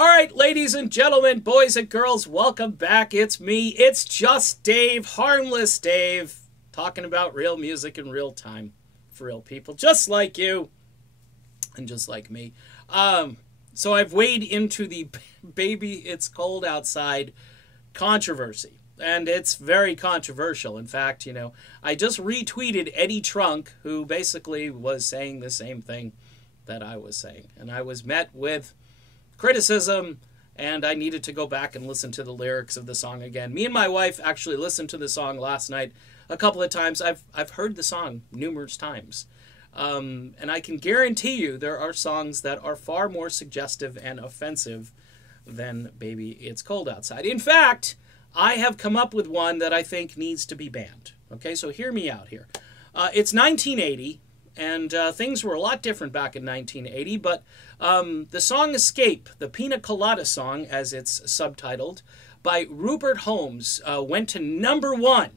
All right, ladies and gentlemen, boys and girls, welcome back. It's me. It's just Dave, harmless Dave, talking about real music in real time for real people, just like you and just like me. So I've waded into the Baby It's Cold Outside controversy, and it's very controversial. In fact, I just retweeted Eddie Trunk, who basically was saying the same thing that I was saying, and I was met with criticism, and I needed to go back and listen to the lyrics of the song again. Me and my wife actually listened to the song last night a couple of times. I've heard the song numerous times, and I can guarantee you there are songs that are far more suggestive and offensive than Baby It's Cold Outside. In fact, I have come up with one that I think needs to be banned. Okay, so hear me out here. It's 1980, and things were a lot different back in 1980, but the song Escape, the Pina Colada song, as it's subtitled, by Rupert Holmes, went to #1.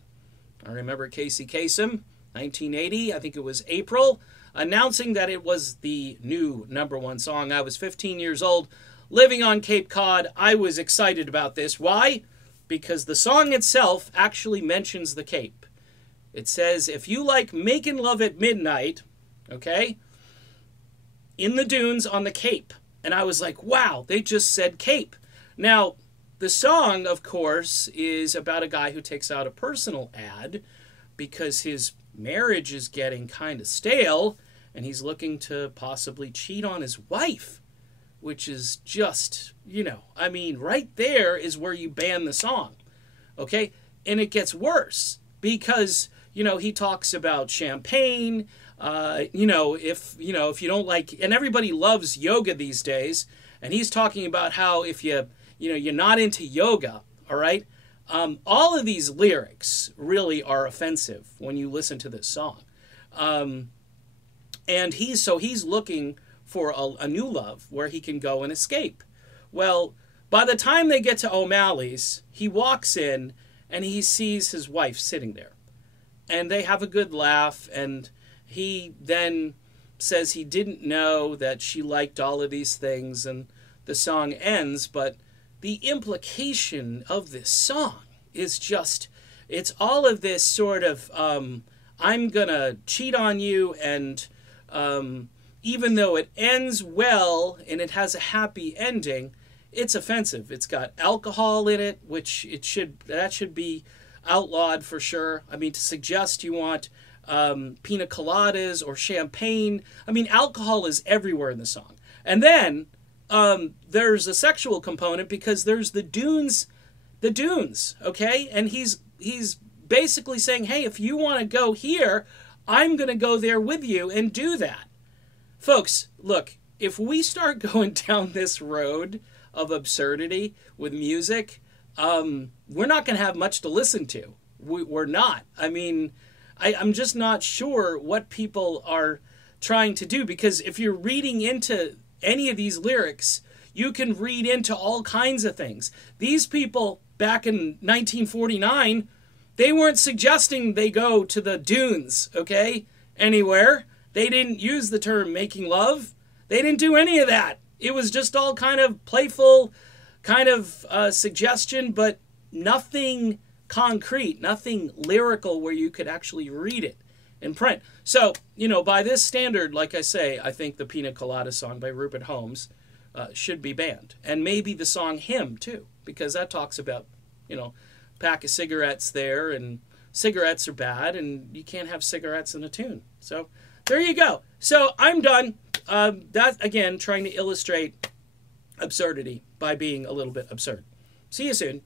I remember Casey Kasem, 1980, I think it was April, announcing that it was the new #1 song. I was 15 years old, living on Cape Cod. I was excited about this. Why? Because the song itself actually mentions the Cape. It says, if you like making love at midnight, okay, in the dunes on the Cape. And I was like, wow, they just said Cape. Now, the song, of course, is about a guy who takes out a personal ad because his marriage is getting kind of stale, and he's looking to possibly cheat on his wife, which is just, I mean, right there is where you ban the song, okay? And it gets worse because, he talks about champagne, if you don't like, and everybody loves yoga these days, and he's talking about how if you're not into yoga, all right, all of these lyrics really are offensive when you listen to this song. And he's looking for a new love where he can go and escape. Well, by the time they get to O'Malley's, he walks in and he sees his wife sitting there. And they have a good laugh, and he then says he didn't know that she liked all of these things, and the song ends. But the implication of this song is just, it's all of this sort of, I'm gonna cheat on you, and even though it ends well and it has a happy ending, it's offensive. It's got alcohol in it, which that should be outlawed for sure. I mean, to suggest you want pina coladas or champagne. I mean, alcohol is everywhere in the song. And then there's a sexual component because there's the dunes, okay? And he's basically saying, hey, if you want to go here, I'm going to go there with you and do that. Folks, look, if we start going down this road of absurdity with music, we're not going to have much to listen to. We're not. I mean, I'm just not sure what people are trying to do, because if you're reading into any of these lyrics, you can read into all kinds of things. These people back in 1949, they weren't suggesting they go to the dunes, okay, anywhere. They didn't use the term making love. They didn't do any of that. It was just all kind of playful, kind of suggestion, but nothing concrete, nothing lyrical where you could actually read it in print. So, by this standard, like I say, I think the Pina Colada song by Rupert Holmes should be banned. And maybe the song Him, too, because that talks about, pack of cigarettes there, and cigarettes are bad, and you can't have cigarettes in a tune. So, there you go. So, I'm done. That, again, trying to illustrate absurdity by being a little bit absurd. See you soon.